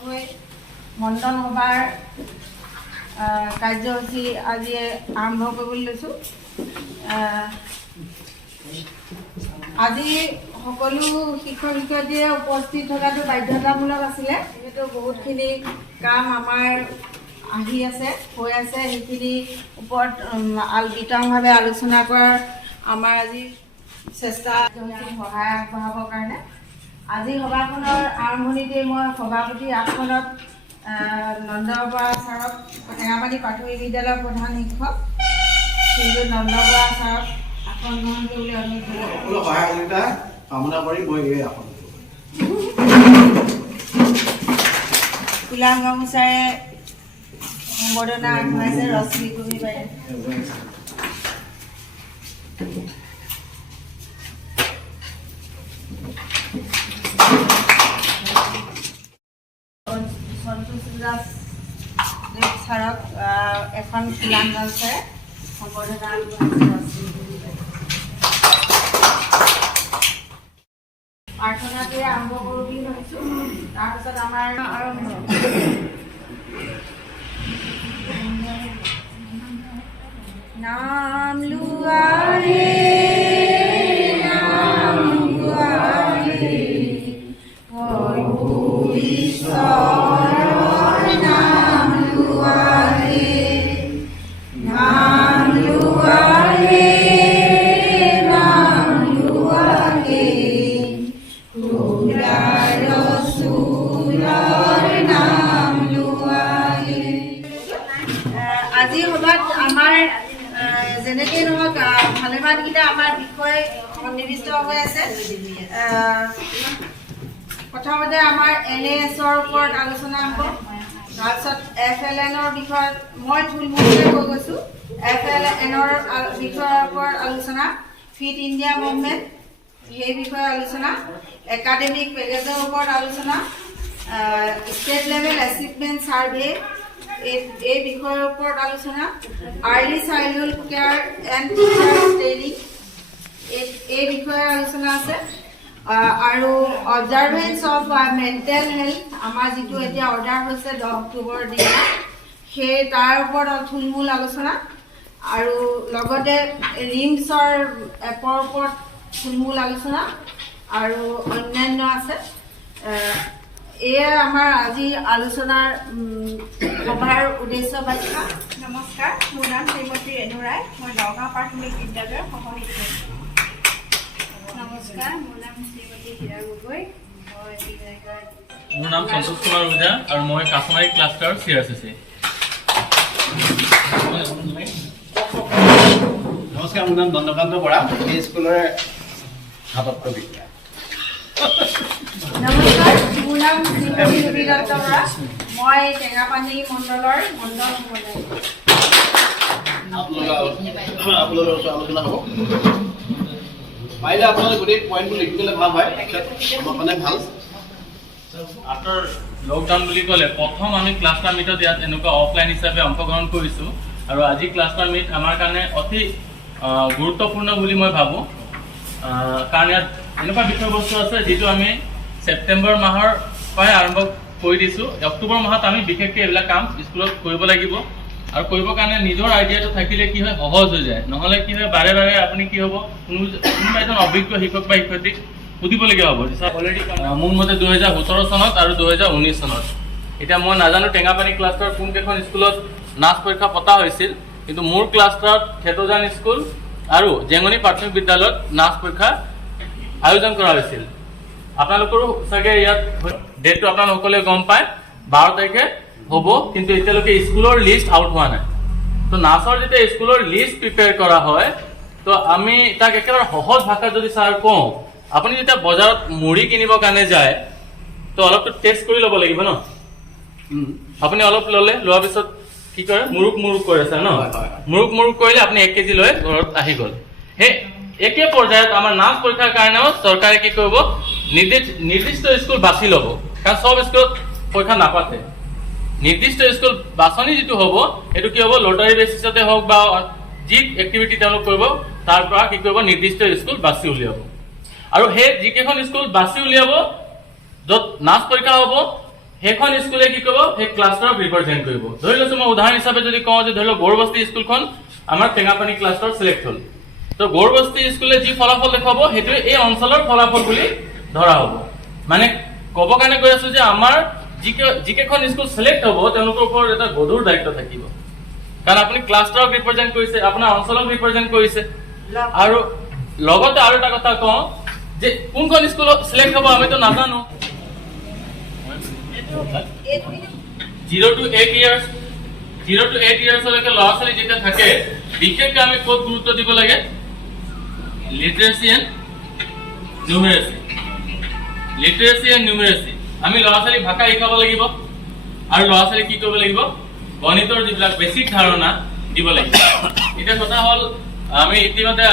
মণ্ডল সভাৰ কাৰ্যসূচী আজি আৰম্ভ কৰিবলৈ লৈছোঁ। আজি সকলো শিক্ষক শিক্ষয়িত্ৰীয়ে উপস্থিত থকাটো বাধ্যতামূলক আছিলে, যিহেতু বহুতখিনি কাম আমাৰ আহি আছে হৈ আছে, সেইখিনি ওপৰত বিতংভাৱে আলোচনা কৰাৰ আমাৰ আজি চেষ্টা সহায় আগবঢ়াবৰ কাৰণে আজি সভাখনৰ আৰম্ভণিতে মই সভাপতি আসনত নন্দ বৰা ছাৰক, টেঙাপানী প্ৰাথমিক বিদ্যালয়ৰ প্ৰধান শিক্ষক শ্ৰীযুত নন্দ বৰা ছাৰক আসন গ্ৰহণ কৰিবলৈ অনুৰোধ জনাইছোঁ। সহায়তা কামনা কৰি মই এই আসন কুলাম গামোচাৰে সম্বৰ্ধনা আগবঢ়াইছে ৰশ্মি কুমি বাইদেৱে। ছাৰক এখন কুলাম গামোচাৰে সম্বৰ্ধনা আগবঢ়াইছে ৰশ্মি কুমি বাইদেৱে। প্ৰাৰ্থনাটোৱে আৰম্ভ কৰোঁ বুলি ভাবিছোঁ। তাৰপিছত আমাৰ আৰম্ভ নাম লোৱাৰে আজি সভাত আমাৰ যেনেকৈ নহওক ভালেমানকেইটা আমাৰ বিষয় সন্নিৱিষ্ট হৈ আছে। প্ৰথমতে আমাৰ NAS-ৰ ওপৰত আলোচনা হ'ব, তাৰপিছত FLN-ৰ বিষয়ত মই থুলমূলকৈ কৈ গৈছোঁ। FLN-ৰ বিষয়ৰ ওপৰত আলোচনা, ফিট ইণ্ডিয়া মুভমেণ্ট সেই বিষয়ে আলোচনা, একাডেমিক পেকেজৰ ওপৰত আলোচনা, ষ্টেট লেভেল এচিভমেণ্ট ছাৰ্ভে এই বিষয়ৰ ওপৰত আলোচনা, early childhood care and teachers training এই বিষয়ে আলোচনা আছে, আৰু অবজাৰভেন্স অফ মেণ্টেল হেল্থ আমাৰ যিটো এতিয়া অৰ্ডাৰ হৈছে 10 অক্টোবৰৰ দিনা, সেই তাৰ ওপৰত থুলমূল আলোচনা, আৰু লগতে ৰিমছৰ এপৰ ওপৰত থুলমূল আলোচনা আৰু অন্যান্য আছে। এয়া আমাৰ আজি আলোচনাৰ সভাৰ উদ্দেশ্য ব্যাখ্যা। নমস্কাৰ, মোৰ নাম শ্ৰীমতী ৰেণু ৰায়, মই নগাঁও প্ৰাথমিক বিদ্যালয়ৰ সহশিক্ষক। নমস্কাৰ, মোৰ নাম শ্ৰীমতী হীৰা গগৈ, মোৰ নাম সন্তোষ কুমাৰ ওঝা আৰু মই কাছমাৰী ক্লাষ্টাৰ CRCC। নমস্কাৰ, মোৰ নাম দণ্ডকান্ত বৰা, এই স্কুলৰে ছাত্ৰ বিদ্যা। নমস্কাৰ, মোৰ নাম শ্ৰীমতী ৰবি দত্ত বৰা, মই টেঙাপানী মণ্ডলৰ মণ্ডল সমন্বয়ক। আপোনালোকৰ ওচৰত আলোচনা হ'ব, পাৰিলে আপোনালোকে গোটেই পইণ্টবোৰ লিখি গ'লে ভাল হয়, আমাৰ কাৰণে ভাল। আফটাৰ লকডাউন বুলি ক'লে প্ৰথম আমি ক্লাষ্টাৰ মিটত ইয়াত এনেকুৱা অফলাইন হিচাপে অংশগ্ৰহণ কৰিছোঁ, আৰু আজি ক্লাষ্টাৰ মিট আমাৰ কাৰণে অতি গুৰুত্বপূৰ্ণ বুলি মই ভাবোঁ, কাৰণ ইয়াত এনেকুৱা বিষয়বস্তু আছে যিটো আমি ছেপ্টেম্বৰ মাহৰ পৰাই আৰম্ভ কৰি দিছোঁ। অক্টোবৰ মাহত আমি বিশেষকৈ এইবিলাক কাম স্কুলত কৰিব লাগিব, আৰু কৰিবৰ কাৰণে নিজৰ আইডিয়াটো থাকিলে কি হয় সহজ হৈ যায়, নহ'লে কি হয় বাৰে বাৰে আপুনি কি হ'ব কোনোবা এজন অভিজ্ঞ শিক্ষক বা শিক্ষয়িত্ৰীক সুধিবলগীয়া হ'ব। অলৰেডি মোৰ মতে 2017 চনত আৰু 2019 চনত, এতিয়া মই নাজানো টেঙাপানী ক্লাষ্টাৰ কোনকেইখন স্কুলত নাচ পৰীক্ষা পতা হৈছিল, কিন্তু মোৰ ক্লাষ্টাৰত খেতজান স্কুল আৰু জেঙনি প্ৰাথমিক বিদ্যালয়ত নাচ পৰীক্ষা আয়োজন কৰা হৈছিল। আপোনালোকৰো চাগে ইয়াত ডেটটো আপোনালোক সকলোৱে গম পায়, 12 তাৰিখে হ'ব, কিন্তু এতিয়ালৈকে স্কুলৰ লিষ্ট আউট হোৱা নাই। তো নাচৰ যেতিয়া স্কুলৰ লিষ্ট প্ৰিপেয়াৰ কৰা হয়, তো আমি তাক একেবাৰে সহজ ভাষাত যদি ছাৰ কওঁ, আপুনি যেতিয়া বজাৰত মুড়ি কিনিবৰ কাৰণে যায়, তো অলপতো টেষ্ট কৰি ল'ব লাগিব ন। আপুনি অলপ লোৱাৰ পিছত কি কৰে, মুৰুক মুৰুক কৰে ছাৰ ন, মুৰুক মুৰুক কৰিলে আপুনি 1 কেজি লৈ ঘৰত আহি গ'ল। সেই একে পৰ্যায়ত আমাৰ নাচ পৰীক্ষাৰ কাৰণেও চৰকাৰে কি কৰিব, নিৰ্দিষ্ট স্কুল বাছি ল'ব, কাৰণ সব স্কুলত পৰীক্ষা নাপাতে। নিৰ্দিষ্ট স্কুল বাছনি যিটো হ'ব, সেইটো কি হ'ব, লটাৰী বেচিছতে হওক বা যি এক্টিভিটি তেওঁলোক কৰিব, তাৰ পৰা কি কৰিব, নিৰ্দিষ্ট স্কুল বাছি উলিয়াব। আৰু সেই যিকেইখন স্কুল বাছি উলিয়াব য'ত নাচ পৰীক্ষা হ'ব, সেইখন স্কুলে কি কৰিব সেই ক্লাষ্টাৰক ৰিপ্ৰেজেণ্ট কৰিব ধৰি লৈছো মই উদাহৰণ হিচাপে যদি কওঁ যে ধৰি লওক গৌৰবস্তি স্কুলখন আমাৰ টেঙাপানী ক্লাষ্টাৰ সিলেক্ট হ'ল তো গৌৰবস্তি স্কুলে যি ফলাফল দেখুৱাব সেইটো এই অঞ্চলৰ ফলাফল বুলি ধৰা হ'ব মানে ক'ব কাৰণে কৈ আছো যে আমাৰ যিকেইখন স্কুল সিলেক্ট হ'ব তেওঁলোকৰ ওপৰত এটা গধুৰ দায়িত্ব থাকিব কাৰণ আপুনি ক্লাষ্টাৰক ৰিপ্ৰেজেণ্ট কৰিছে আপোনাৰ অঞ্চলক ৰিপ্ৰেজেণ্ট কৰিছে আৰু লগতে আৰু এটা কথা কওঁ যে কোনখন স্কুল সিলেক্ট হ'ব আমিতো নাজানো 0 to 8 years লৈকে ল'ৰা ছোৱালী যেতিয়া থাকে বিশেষকৈ আমি ক'ত গুৰুত্ব দিব লাগে লিটাৰেচি এণ্ড নিউমেৰেচি আমি ল'ৰা ছোৱালী ভাষা শিকাব লাগিব আৰু ল'ৰা ছোৱালী কি কৰিব লাগিব গণিতৰ যিবিলাক বেছিক ধাৰণা দিব লাগিব এতিয়া কথা হ'ল আমি ইতিমধ্যে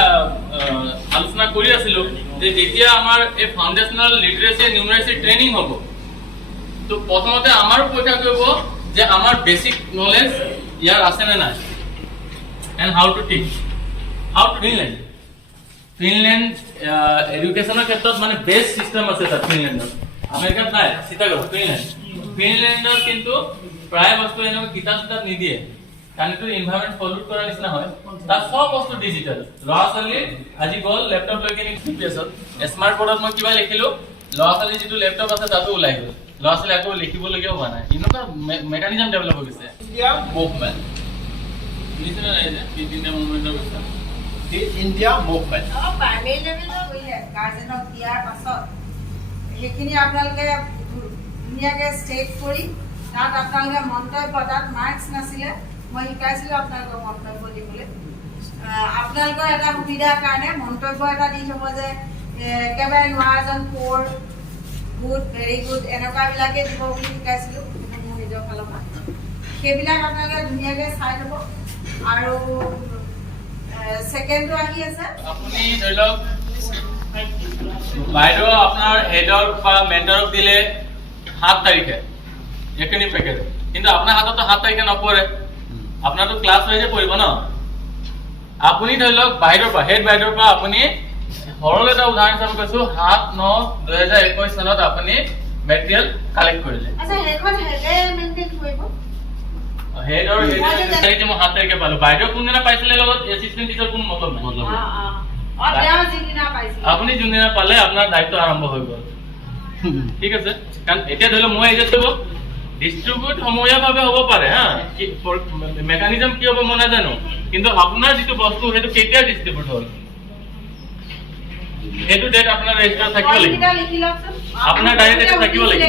আলোচনা কৰি আছিলো যে যেতিয়া আমাৰ এই ফাউণ্ডেশ্যনেল লিটাৰেচি নিউমেৰেচি ট্ৰেইনিং হ'ব তো প্ৰথমতে আমাৰো পৰীক্ষা কৰিব যে আমাৰ বেছিক নলেজ ইয়াৰ আছে নে নাই and how to teach Finland এডুকেশ্যনৰ ক্ষেত্ৰত মানে বেষ্ট চিষ্টেম আছে তাত ফিনলেণ্ডত আমেৰিকাত নাই চিন্তা কৰক ফিনলেণ্ডত কিন্তু প্ৰায় বস্তু এনেকুৱা কিতাপ নিদিয়ে কাৰণ এইটো ইনভাইৰনমেণ্ট পলিউট কৰাৰ নিচিনা হয় তাত চব বস্তু ডিজিটেল ল'ৰা ছোৱালী আজি গ'ল লেপটপ লৈ কিনে জিপিএছত স্মাৰ্ট বৰ্ডত মই কিবা লিখিলো ল'ৰা ছোৱালী যিটো লেপটপ আছে তাতো ওলাই গ'ল ল'ৰা ছোৱালী আকৌ লিখিবলগীয়া হোৱা নাই এনেকুৱা মেকানিজম ডেভেলপ হৈ গৈছে India movement India movement primary লেভেলত কৰিলে গাৰ্জেনক দিয়াৰ পাছত সেইখিনি আপোনালোকে ধুনীয়াকৈ ষ্টেট কৰি তাত আপোনালোকে মন্তব্য তাত মাৰ্কছ নাছিলে মই শিকাইছিলোঁ আপোনালোকক মন্তব্য দিবলৈ আপোনালোকৰ এটা সুবিধাৰ কাৰণে মন্তব্য এটা দি থ'ব যে একেবাৰে নোৱাৰাজন প'ৰ গুড ভেৰি গুড এনেকুৱাবিলাকে দিব বুলি শিকাইছিলোঁ মোৰ নিজৰ ফালৰ পৰা সেইবিলাক আপোনালোকে ধুনীয়াকৈ চাই ল'ব আৰু ছেকেণ্ডটো আহি আছে আপুনি ধৰি লওক বাইদেউ আপোনাৰ হেডক বা মেণ্টৰক দিলে 7 তাৰিখে এইখিনি পেকেজ কিন্তু আপোনাৰ হাততো 7 তাৰিখে নপৰে আপোনাৰতো ক্লাছ ৱাইজে পৰিব ন আপুনি ধৰি লওক বাহিৰৰ পৰা হেড বাইদেউৰ পৰা আপুনি সৰল এটা উদাহৰণ হিচাপে কৈছো 7/9/2021 চনত আপুনি মেটেৰিয়েল কালেক্ট কৰিলে আচ্ছা সেইখন হেডে মেইনটেইন কৰিব হেডৰ হেড মই 7 তাৰিখে পালো বাইদেউ কোনদিনা পাইছিলে লগত এচিষ্টেণ্ট টিচাৰ কোনো মতলব নাই আপুনি যোনদিনা পালে আপোনাৰ দায়িত্ব আৰম্ভ হৈ গ'ল ঠিক আছে কাৰণ এতিয়া ধৰি লওক মই এডজাষ্ট কৰিব ডিষ্ট্ৰিবিউট সমূহীয়াভাৱে হ'ব পাৰে হা মেকানিজম কি হ'ব মই নাজানো কিন্তু আপোনাৰ যিটো বস্তু সেইটো কেতিয়া ডিষ্ট্ৰিবিউট হ'ল সেইটো ডেট আপোনাৰ ৰেজিষ্টাৰ থাকিব লাগিব আপোনাৰ ডায়েৰীত থাকিব লাগিব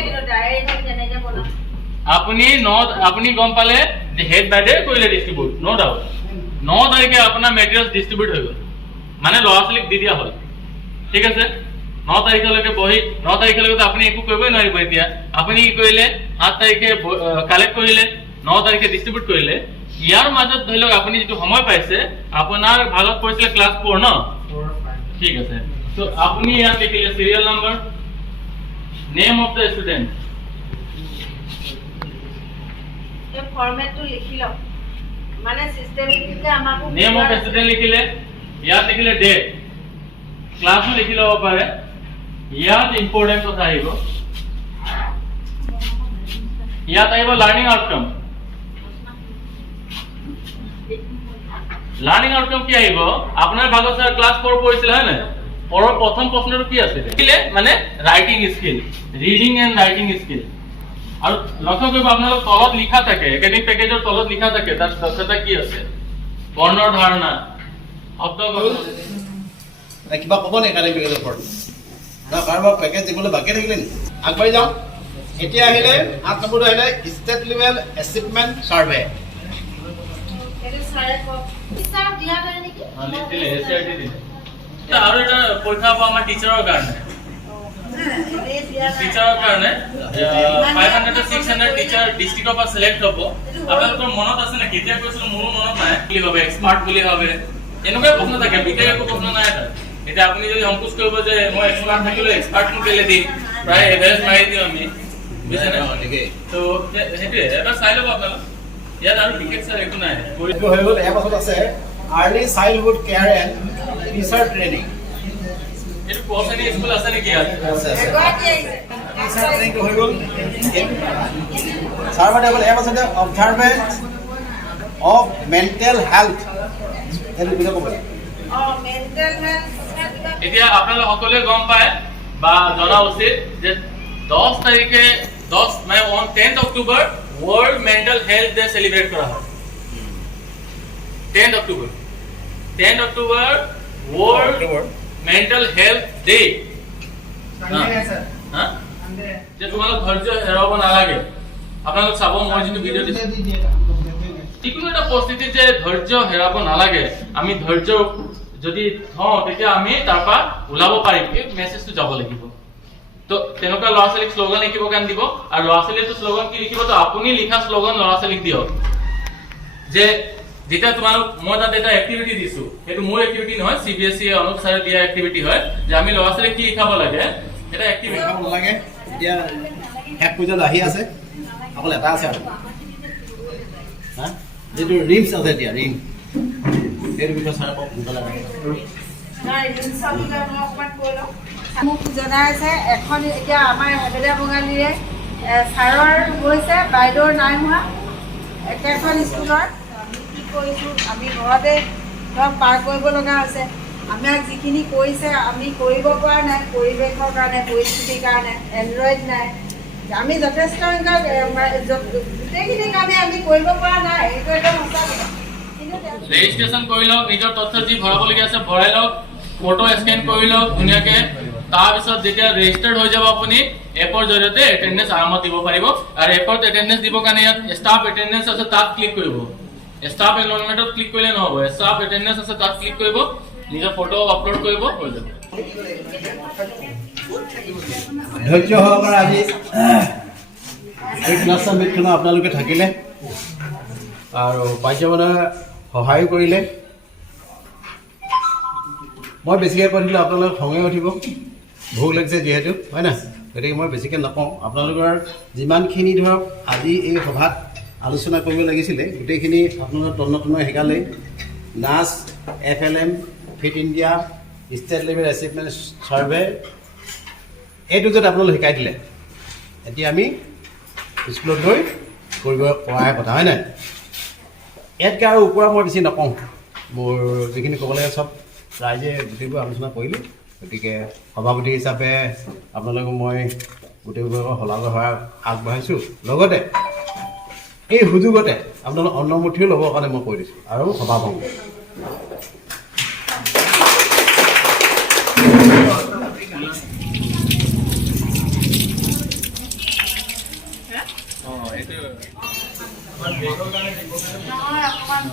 আপুনি গম পালে যে হেড বাইডে কৰিলে ডিষ্ট্ৰিবিউট নো ডাউট 9 তাৰিখে আপোনাৰ মেটেৰিয়েলছ ডিষ্ট্ৰিবিউট হৈ গ'ল মানে ল'ৰা ছোৱালীক দি দিয়া হ'ল ঠিক আছে 9 তাৰিখলৈকে বহি 9 তাৰিখলৈকে আপুনি একো কৰিবই নোৱাৰিব এতিয়া আপুনি কি কৰিলে 7 তাৰিখে কালেক্ট কৰিলে 9 তাৰিখে ডিষ্ট্ৰিবিউট কৰিলে ইয়াৰ মাজত ধৰি লওক আপুনি যিটো সময় পাইছে আপোনাৰ ভাগত পৰিছিলে ক্লাছ 4 ন ঠিক আছে তো আপুনি ইয়াত লিখিলে serial number name of the student এই ফৰমেটটো লিখি লওক মানে সিস্টেমেটিকলি আমাক নেম অফ দ্য ষ্টুডেণ্ট লিখিলে ইয়াত লিখিলে ডেট ক্লাছো লিখি ল'ব পাৰে ইয়াত ইম্পৰ্টেণ্ট কথা আহিব ইয়াত আহিব লাৰ্নিং আউটকাম কি আহিব আপোনাৰ ভাগত স্যাৰ ক্লাছ 4 পঢ়িছিল হয় না পৰৰ প্ৰথম প্ৰশ্নটো কি আছিল মানে writing skill reading and writing skill আৰু লক্ষ্য কৰিব আপোনালোক তলত লিখা থাকে একাডেমিক পেকেজৰ তলত লিখা থাকে তাৰ দক্ষতা কি আছে বৰ্ণৰ ধাৰণা শব্দ কিবা ক'ব নে একাডেমিক পেকেজৰ ওপৰত না কাৰোবাৰ পেকেজ দিবলৈ বাকী থাকিলে নি আগবাঢ়ি যাওঁ এতিয়া আহিলে 8 নম্বৰটো আহিলে ষ্টেট লেভেল এচিভমেণ্ট সাৰ্ভে এটো সাৰে কিতাপ দিয়া নাই নেকি লিখিলে এসআইটি দিলে আৰু এটা পৰীক্ষা হ'ব আমাৰ টিচাৰৰ কাৰণে টিচাৰৰ কাৰণে 500 to 600 টিচাৰ ডিস্ট্ৰিক্টৰ পৰা সিলেক্ট হ'ব আপোনালোকৰ মনত আছে নেকি কেতিয়া কৈছিল মোৰো মনত নাই কি হবে এক্সপাৰ্ট বুলি হবে এনেকুৱা প্ৰশ্ন থাকে বিশেষ একো প্ৰশ্ন নাই এটা আপুনি যদি সংকোচ কৰিব যে মই এক্সপাৰ্ট থাকিলে এক্সপাৰ্ট মোক কেলে দিম প্ৰায় এভাৰেজ মাৰি দিওঁ আমি বুজিছেনে তো সেইটোৱে এবাৰ চাই ল'ব আপোনালোক ইয়াত আৰু বিশেষ স্যাৰ একো নাই এইটো হৈ গ'ল এয়া পাছত আছে early childhood care and teacher training এইটো কোৰ্ছ এনে স্কুল আছে নেকি ইয়াত আছে এগৰাকী আহিছে হৈ গ'ল ছাৰ বাইদেউ এম আছে অবজাৰভেন্স অফ মেণ্টেল হেল্থ সেইটো বিষয়ে ক'ব লাগে মেণ্টেল হেল্থ এতিয়া আপোনালোক সকলোৱে গম পায় বা জনা উচিত যে 10 তাৰিখে 10 October world mental health day celebrate কৰা হয় 10 October world mental health day যে তোমালোক ধৈৰ্য হেৰাব নালাগে আপোনালোক চাব মই যিটো ভিডিঅ' দিছো যিকোনো এটা পৰিস্থিতিত যে ধৈৰ্য হেৰাব নালাগে আমি ধৈৰ্য যদি থওঁ তেতিয়া আমি তাৰ পৰা ওলাব পাৰিম এই মেছেজটো যাব লাগিব তো তেনেকুৱা ল'ৰা ছোৱালীক শ্লোগান লিখিব কাৰণে দিব আৰু ল'ৰা ছোৱালীটো শ্লোগান কি লিখিব তো আপুনি লিখা শ্লোগান ল'ৰা ছোৱালীক দিয়ক যে যেতিয়া তোমালোক মই তাত এটা এক্টিভিটি দিছো সেইটো মোৰ এক্টিভিটি নহয় CBSE অনুপ ছাৰে দিয়া এক্টিভিটি হয় যে আমি ল'ৰা ছোৱালীক কি লিখাব লাগে এটা এক্টিভিটি খাব নালাগে এতিয়া শেষ পূজাত আহি আছে অকল এটা আছে আৰু যিটো ৰিমছ আছে এতিয়া ৰিম সেইটো বিষয়ে ছাৰ সোনকালে মোক জনাইছে এখন এতিয়া আমাৰ হেবেলীয়া বঙালীৰে ছাৰৰ গৈছে বাইদেউৰ নাই হোৱা একেখন স্কুলৰ আমি কি কৰিছোঁ আমি ঘৰতে ধৰক পাৰ কৰিব লগা হৈছে আমাক যিখিনি কৰিছে আমি কৰিব পৰা নাই পৰিৱেশৰ কাৰণে পৰিস্থিতিৰ কাৰণে এণ্ড্ৰইড নাই আমি যথেষ্ট গোটেইখিনি কামে আমি কৰিব পৰা নাই এইটো এটা সঁচা কথা কিন্তু ৰেজিষ্ট্ৰেচন কৰি লওক নিজৰ তথ্য যি ভৰাবলগীয়া আছে ভৰাই লওক ফটো স্কেন কৰি লওক ধুনীয়াকে তাৰপিছত যেতিয়া ৰেজিষ্টাৰ্ড হৈ যাব আপুনি এপৰ জৰিয়তে এটেন্ডেন্স আৰামত দিব পাৰিব আৰু এপত এটেন্ডেন্স দিব কাৰণে ইয়াত ষ্টাফ এটেন্ডেন্স আছে তাত ক্লিক কৰিব ষ্টাফ এনৰলমেন্টত ক্লিক কৰিলে নহ'ব ষ্টাফ এটেন্ডেন্স আছে তাত ক্লিক কৰিব নিজৰ ফটো আপলোড কৰিব হৈ যাব ধৈৰ্য সহকাৰে আজি এই ক্লাছ মিটখনত আপোনালোকে থাকিলে আৰু পাঠ্যমানে সহায় কৰিলে মই বেছিকৈ কৈ দিলে আপোনালোক খঙে উঠিব ভোক লাগিছে যিহেতু হয় না গতিকে মই বেছিকৈ নকওঁ আপোনালোকৰ যিমানখিনি ধৰক আজি এই সভাত আলোচনা কৰিব লাগিছিলে গোটেইখিনি আপোনালোকে তন্ন শিকালে নাচ FLM fit India state level achievement survey এইটো যদি আপোনালোকে শিকাই দিলে এতিয়া আমি স্কুলত গৈ কৰিব পৰাহে কথা হয় নাই ইয়াতকৈ আৰু ওপৰা মই বেছি নকওঁ মোৰ যিখিনি ক'ব লাগে চব ৰাইজে গোটেইবোৰ আলোচনা কৰিলোঁ গতিকে সভাপতি হিচাপে আপোনালোকক মই গোটেইবোৰক শলাগৰ সহায় আগবঢ়াইছোঁ লগতে এই সুযোগতে আপোনালোক অন্নমুঠিও ল'বৰ কাৰণে মই কৈ দিছোঁ আৰু সভাভংগ নহয় অকণমান